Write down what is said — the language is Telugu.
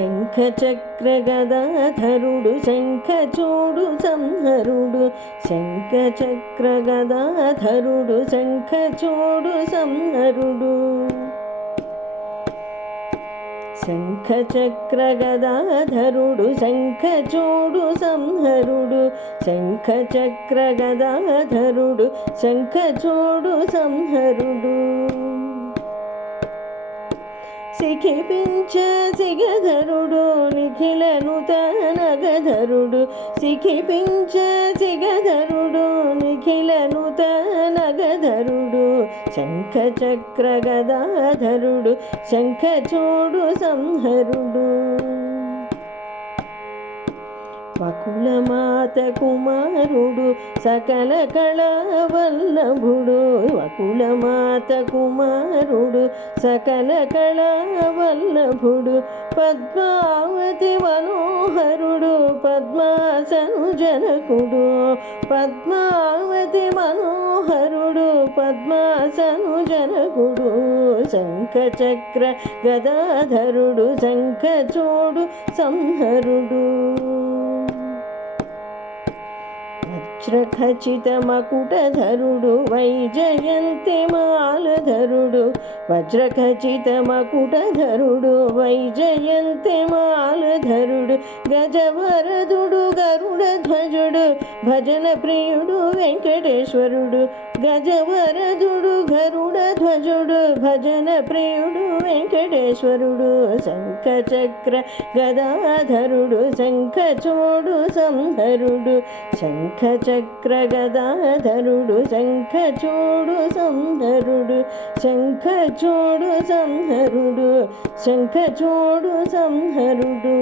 శంఖచక్రగదాధరుడు శంఖచూడు సంహరుడు శంఖచక్రగదాధరుడు శంఖచూడు సంహరుడు శంఖచక్రగదాధరుడు శంఖచూడు సంహరుడు శంఖచక్రగదాధరుడు శంఖచూడు సంహరుడు సిఖిపించే సిగధరుడు నిఖిల నూతనగధరుడు సిఖిపించే సిగధరుడు నిఖిల నూతనగధరుడు శంఖచక్రగదాధరుడు శంఖచూడు సంహరుడు వకులమాత కుమారుడు సకల కళావల్లభుడు వకులమాత కుమారుడు సకల కళావల్లభుడు పద్మావతి మనోహరుడు పద్మాసను జనకుడు పద్మావతి మనోహరుడు పద్మాసను జనకుడు శంఖచక్ర గదాధరుడు శంఖచూడు సంహరుడు వజ్రఖచిత మకుటధరుడు వైజయంతి మాలధరుడు వజ్రఖచిత మకుటధరుడు వైజయంతి మాలధరుడు గజవరదుడు గరుడ ధ్వజుడు భజన ప్రియుడు వెంకటేశ్వరుడు గజవరదుడు గరుడ ధ్వజుడు భజన ప్రియుడు వెంకటేశ్వరుడు శంఖచక్ర గదాధరుడు శంఖచూడు సంహరుడు శంఖచక్ర గదాధరుడు శంఖచూడు సంహరుడు శంఖచూడు సంహరుడు శంఖచూడు సంహరుడు